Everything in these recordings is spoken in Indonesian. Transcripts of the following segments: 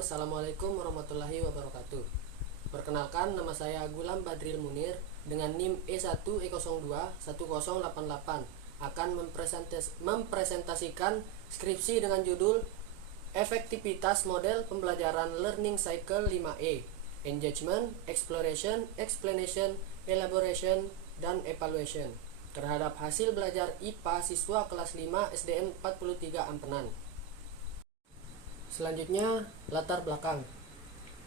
Assalamualaikum warahmatullahi wabarakatuh. Perkenalkan, nama saya Gulam Badril Munir dengan NIM E1E021088 akan mempresentasikan skripsi dengan judul Efektivitas Model Pembelajaran Learning Cycle 5E, Engagement, Exploration, Explanation, Elaboration, dan Evaluation terhadap hasil belajar IPA siswa kelas 5 SDN 43 Ampenan. Selanjutnya, latar belakang.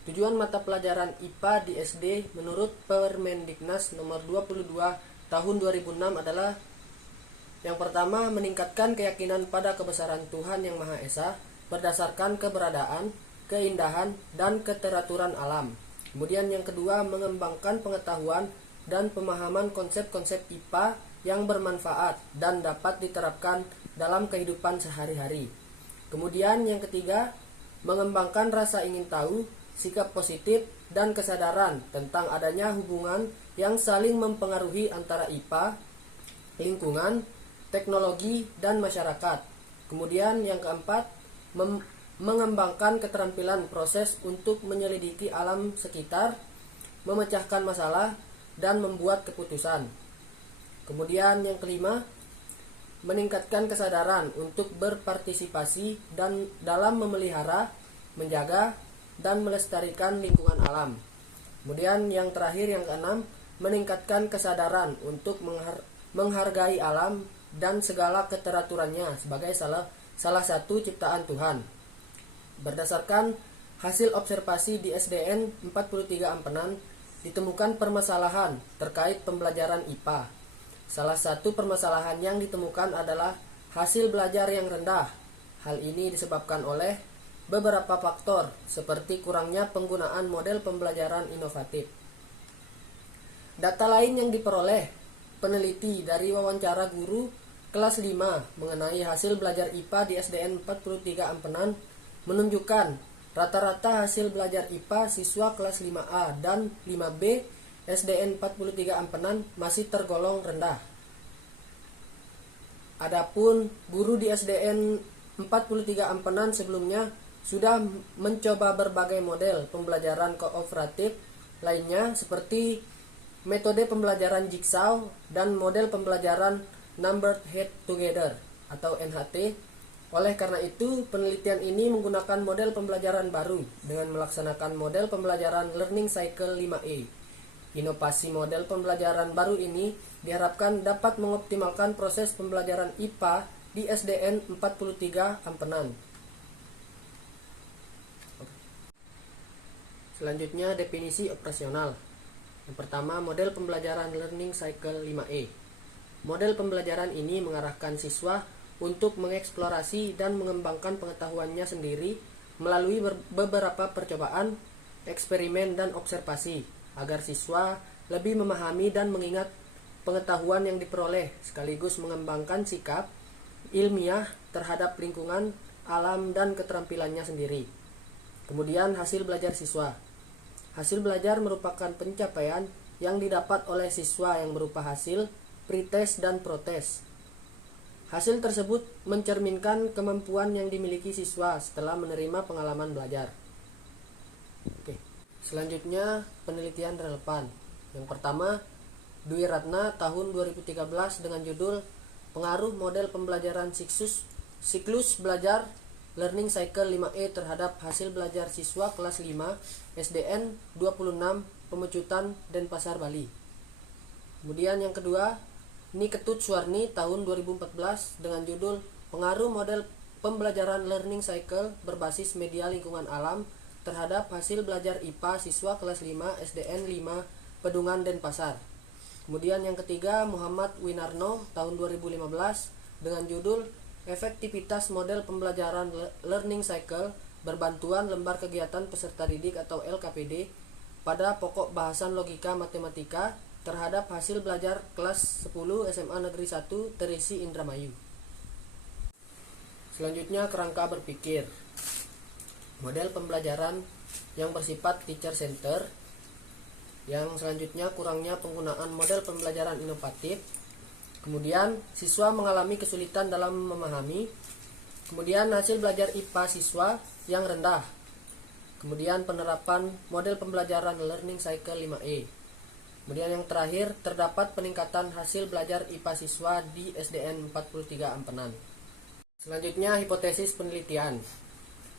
Tujuan mata pelajaran IPA di SD menurut Permendiknas nomor 22 tahun 2006 adalah: yang pertama, meningkatkan keyakinan pada kebesaran Tuhan Yang Maha Esa berdasarkan keberadaan, keindahan, dan keteraturan alam. Kemudian yang kedua, mengembangkan pengetahuan dan pemahaman konsep-konsep IPA yang bermanfaat dan dapat diterapkan dalam kehidupan sehari-hari. Kemudian yang ketiga, mengembangkan rasa ingin tahu, sikap positif, dan kesadaran tentang adanya hubungan yang saling mempengaruhi antara IPA, lingkungan, teknologi, dan masyarakat. Kemudian yang keempat, mengembangkan keterampilan proses untuk menyelidiki alam sekitar, memecahkan masalah, dan membuat keputusan. Kemudian yang kelima, meningkatkan kesadaran untuk berpartisipasi dan dalam memelihara, menjaga, dan melestarikan lingkungan alam. Kemudian yang terakhir, yang keenam, meningkatkan kesadaran untuk menghargai alam dan segala keteraturannya sebagai salah satu ciptaan Tuhan. Berdasarkan hasil observasi di SDN 43 Ampenan, ditemukan permasalahan terkait pembelajaran IPA. Salah satu permasalahan yang ditemukan adalah hasil belajar yang rendah. Hal ini disebabkan oleh beberapa faktor seperti kurangnya penggunaan model pembelajaran inovatif. Data lain yang diperoleh peneliti dari wawancara guru kelas 5 mengenai hasil belajar IPA di SDN 43 Ampenan menunjukkan rata-rata hasil belajar IPA siswa kelas 5A dan 5B SDN 43 Ampenan masih tergolong rendah. Adapun guru di SDN 43 Ampenan sebelumnya sudah mencoba berbagai model pembelajaran kooperatif lainnya seperti metode pembelajaran jigsaw dan model pembelajaran numbered head together atau NHT. Oleh karena itu, penelitian ini menggunakan model pembelajaran baru dengan melaksanakan model pembelajaran Learning Cycle 5E. Inovasi model pembelajaran baru ini diharapkan dapat mengoptimalkan proses pembelajaran IPA di SDN 43 Ampenan. Selanjutnya, definisi operasional. Yang pertama, model pembelajaran Learning Cycle 5E. Model pembelajaran ini mengarahkan siswa untuk mengeksplorasi dan mengembangkan pengetahuannya sendiri melalui beberapa percobaan, eksperimen, dan observasi agar siswa lebih memahami dan mengingat pengetahuan yang diperoleh sekaligus mengembangkan sikap ilmiah terhadap lingkungan, alam, dan keterampilannya sendiri. Kemudian hasil belajar siswa. Hasil belajar merupakan pencapaian yang didapat oleh siswa yang berupa hasil pretest dan protest. Hasil tersebut mencerminkan kemampuan yang dimiliki siswa setelah menerima pengalaman belajar. Selanjutnya, penelitian relevan. Yang pertama, Dwi Ratna tahun 2013 dengan judul Pengaruh Model Pembelajaran Siklus Belajar Learning Cycle 5E terhadap hasil belajar siswa kelas 5 SDN 26 Pemecutan, Denpasar, Bali. Kemudian yang kedua, Niketut Suwarni tahun 2014 dengan judul Pengaruh Model Pembelajaran Learning Cycle Berbasis Media Lingkungan Alam terhadap hasil belajar IPA siswa kelas 5 SDN 5 Pedungan, Denpasar. Kemudian yang ketiga, Muhammad Winarno tahun 2015 dengan judul Efektivitas Model Pembelajaran Learning Cycle Berbantuan Lembar Kegiatan Peserta Didik atau LKPD pada pokok bahasan logika matematika terhadap hasil belajar kelas 10 SMA Negeri 1 Terisi Indramayu. Selanjutnya, kerangka berpikir. Model pembelajaran yang bersifat teacher center. Yang selanjutnya, kurangnya penggunaan model pembelajaran inovatif. Kemudian siswa mengalami kesulitan dalam memahami. Kemudian hasil belajar IPA siswa yang rendah. Kemudian penerapan model pembelajaran Learning Cycle 5E. Kemudian yang terakhir, terdapat peningkatan hasil belajar IPA siswa di SDN 43 Ampenan. Selanjutnya, hipotesis penelitian.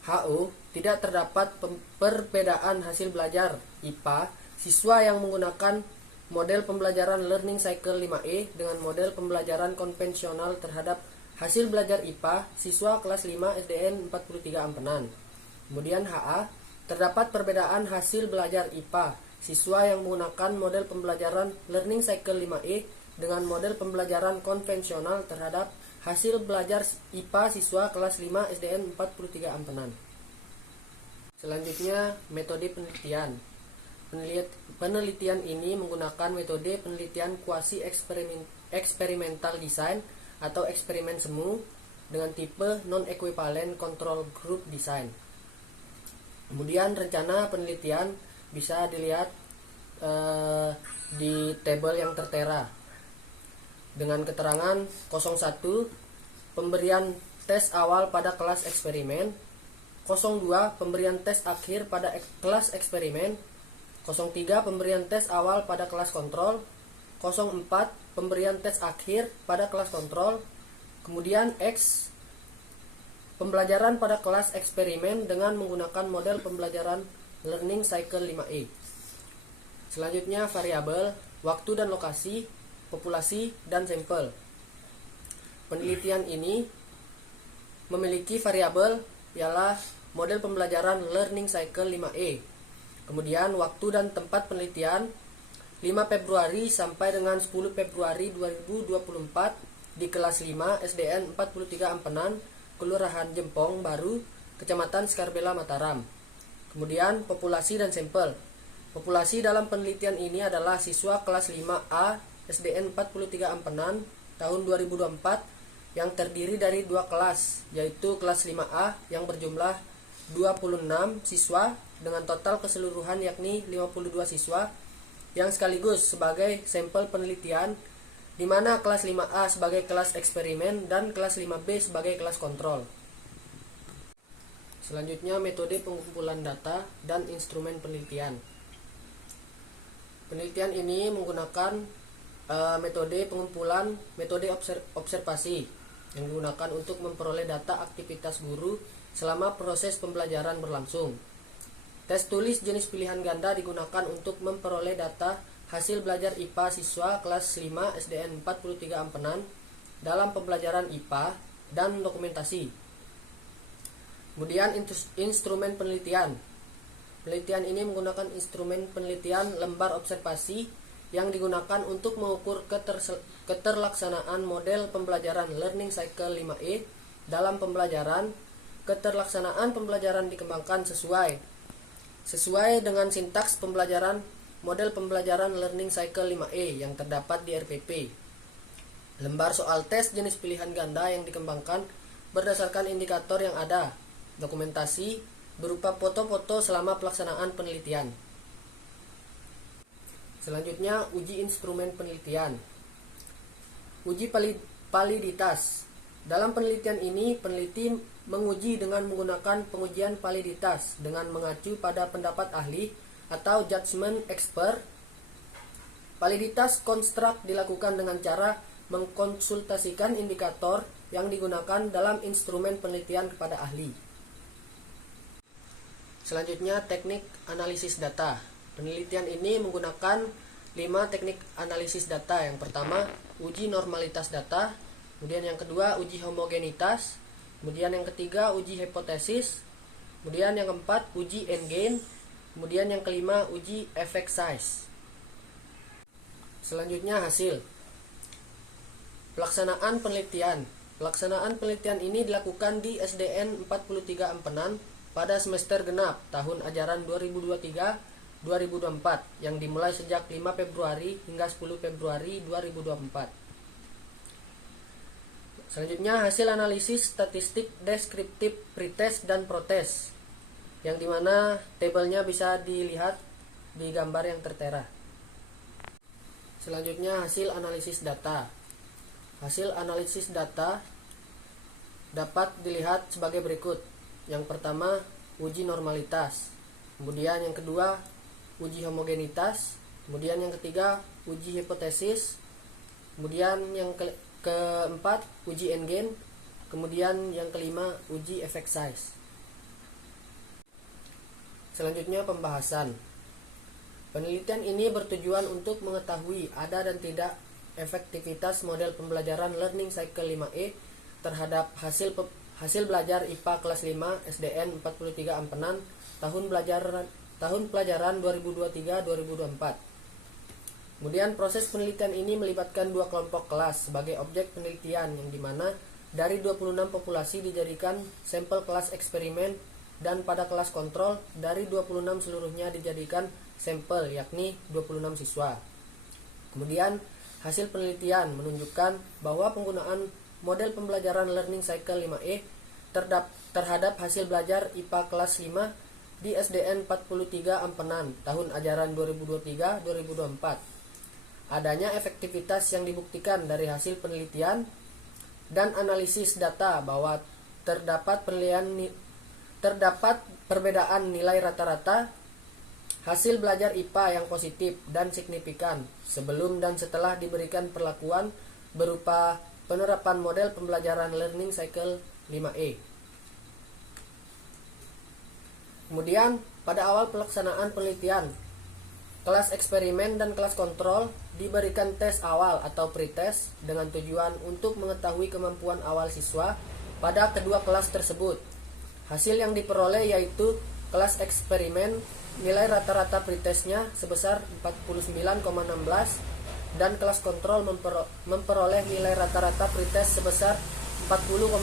HO, tidak terdapat perbedaan hasil belajar IPA siswa yang menggunakan model pembelajaran Learning Cycle 5E dengan model pembelajaran konvensional terhadap hasil belajar IPA siswa kelas 5 SDN 43 Ampenan. Kemudian HA, terdapat perbedaan hasil belajar IPA siswa yang menggunakan model pembelajaran Learning Cycle 5E dengan model pembelajaran konvensional terhadap hasil belajar IPA siswa kelas 5 SDN 43 Ampenan. Selanjutnya, metode penelitian. Penelitian ini menggunakan metode penelitian kuasi eksperimental design atau eksperimen semu dengan tipe non-equivalent control group design. Kemudian rencana penelitian bisa dilihat di tabel yang tertera dengan keterangan 01 pemberian tes awal pada kelas eksperimen, 02 pemberian tes akhir pada kelas eksperimen, 03 pemberian tes awal pada kelas kontrol, 04 pemberian tes akhir pada kelas kontrol, kemudian X pembelajaran pada kelas eksperimen dengan menggunakan model pembelajaran Learning Cycle 5E. Selanjutnya variabel, waktu dan lokasi, populasi, dan sampel. Penelitian ini memiliki variabel ialah model pembelajaran Learning Cycle 5E. Kemudian waktu dan tempat penelitian 5 Februari sampai dengan 10 Februari 2024 di kelas 5 SDN 43 Ampenan, Kelurahan Jempong Baru, Kecamatan Skarbela, Mataram. Kemudian populasi dan sampel. Populasi dalam penelitian ini adalah siswa kelas 5A SDN 43 Ampenan tahun 2024 yang terdiri dari 2 kelas, yaitu kelas 5A yang berjumlah 26 siswa dengan total keseluruhan yakni 52 siswa yang sekaligus sebagai sampel penelitian, di mana kelas 5A sebagai kelas eksperimen dan kelas 5B sebagai kelas kontrol. Selanjutnya, metode pengumpulan data dan instrumen penelitian. Penelitian ini menggunakan metode pengumpulan, metode observasi yang digunakan untuk memperoleh data aktivitas guru selama proses pembelajaran berlangsung. Tes tulis jenis pilihan ganda digunakan untuk memperoleh data hasil belajar IPA siswa kelas 5 SDN 43 Ampenan dalam pembelajaran IPA dan dokumentasi. Kemudian instrumen penelitian. Penelitian ini menggunakan instrumen penelitian lembar observasi yang digunakan untuk mengukur keterlaksanaan model pembelajaran Learning Cycle 5E dalam pembelajaran. Keterlaksanaan pembelajaran dikembangkan sesuai dengan sintaks pembelajaran model pembelajaran Learning Cycle 5E yang terdapat di RPP. Lembar soal tes jenis pilihan ganda yang dikembangkan berdasarkan indikator yang ada. Dokumentasi berupa foto-foto selama pelaksanaan penelitian. Selanjutnya, uji instrumen penelitian. Uji validitas. Dalam penelitian ini, peneliti menguji dengan menggunakan pengujian validitas dengan mengacu pada pendapat ahli atau judgement expert. Validitas konstruk dilakukan dengan cara mengkonsultasikan indikator yang digunakan dalam instrumen penelitian kepada ahli. Selanjutnya, teknik analisis data. Penelitian ini menggunakan 5 teknik analisis data. Yang pertama, uji normalitas data. Kemudian yang kedua, uji homogenitas. Kemudian yang ketiga, uji hipotesis. Kemudian yang keempat, uji endgame. Kemudian yang kelima, uji effect size. Selanjutnya, hasil pelaksanaan penelitian. Pelaksanaan penelitian ini dilakukan di SDN 43 Ampenan pada semester genap tahun ajaran 2023-2024 yang dimulai sejak 5 Februari hingga 10 Februari 2024. Selanjutnya, hasil analisis statistik deskriptif pretest dan protest, yang dimana tabelnya bisa dilihat di gambar yang tertera. Selanjutnya, hasil analisis data. Hasil analisis data dapat dilihat sebagai berikut. Yang pertama, uji normalitas. Kemudian yang kedua, uji homogenitas. Kemudian yang ketiga, uji hipotesis. Kemudian yang keempat, uji endgame. Kemudian yang kelima, uji effect size. Selanjutnya pembahasan. Penelitian ini bertujuan untuk mengetahui ada dan tidak efektivitas model pembelajaran Learning Cycle 5E terhadap hasil belajar IPA kelas 5 SDN 43 Ampenan tahun pelajaran 2023-2024. Kemudian proses penelitian ini melibatkan dua kelompok kelas sebagai objek penelitian, yang dimana dari 26 populasi dijadikan sampel kelas eksperimen, dan pada kelas kontrol dari 26 seluruhnya dijadikan sampel, yakni 26 siswa. Kemudian hasil penelitian menunjukkan bahwa penggunaan model pembelajaran Learning Cycle 5E terhadap hasil belajar IPA kelas 5 di SDN 43 Ampenan tahun ajaran 2023-2024. Adanya efektivitas yang dibuktikan dari hasil penelitian dan analisis data bahwa terdapat perbedaan nilai rata-rata hasil belajar IPA yang positif dan signifikan sebelum dan setelah diberikan perlakuan berupa penerapan model pembelajaran Learning Cycle 5E. Kemudian pada awal pelaksanaan penelitian, kelas eksperimen dan kelas kontrol diberikan tes awal atau pretest dengan tujuan untuk mengetahui kemampuan awal siswa pada kedua kelas tersebut. Hasil yang diperoleh yaitu kelas eksperimen nilai rata-rata pretestnya sebesar 49,16 dan kelas kontrol memperoleh nilai rata-rata pretest sebesar 40,30.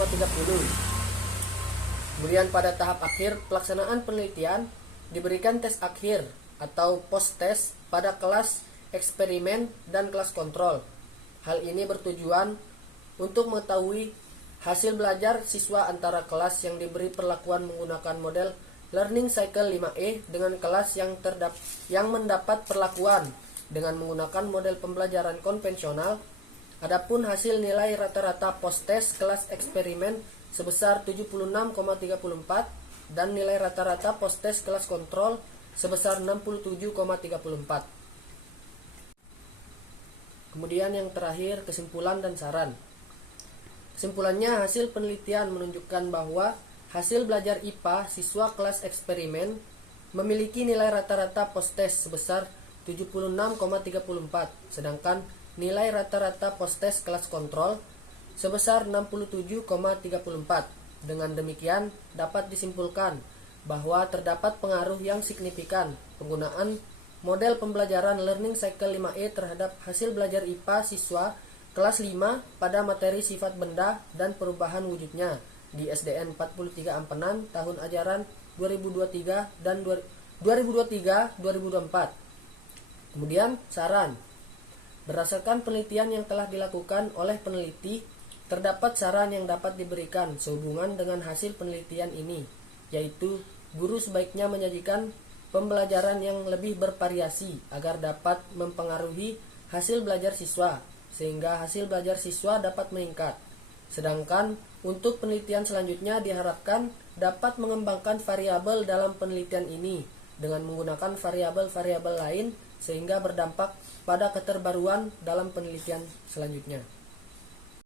Kemudian pada tahap akhir pelaksanaan penelitian diberikan tes akhir atau post-test pada kelas eksperimen dan kelas kontrol. Hal ini bertujuan untuk mengetahui hasil belajar siswa antara kelas yang diberi perlakuan menggunakan model Learning Cycle 5E dengan kelas yang mendapat perlakuan dengan menggunakan model pembelajaran konvensional. Adapun hasil nilai rata-rata post-test kelas eksperimen sebesar 76,34 dan nilai rata-rata post-test kelas kontrol sebesar 67,34. Kemudian yang terakhir, kesimpulan dan saran. Kesimpulannya, hasil penelitian menunjukkan bahwa hasil belajar IPA siswa kelas eksperimen memiliki nilai rata-rata post-test sebesar 76,34, sedangkan nilai rata-rata post-test kelas kontrol sebesar 67,34. Dengan demikian, dapat disimpulkan bahwa terdapat pengaruh yang signifikan penggunaan model pembelajaran Learning Cycle 5E terhadap hasil belajar IPA siswa kelas 5 pada materi sifat benda dan perubahan wujudnya di SDN 43 Ampenan tahun ajaran 2023 dan 2023-2024. Kemudian saran. Berdasarkan penelitian yang telah dilakukan oleh peneliti, terdapat saran yang dapat diberikan sehubungan dengan hasil penelitian ini, yaitu guru sebaiknya menyajikan pembelajaran yang lebih bervariasi agar dapat mempengaruhi hasil belajar siswa, sehingga hasil belajar siswa dapat meningkat. Sedangkan untuk penelitian selanjutnya diharapkan dapat mengembangkan variabel dalam penelitian ini dengan menggunakan variabel-variabel lain sehingga berdampak pada keterbaruan dalam penelitian selanjutnya.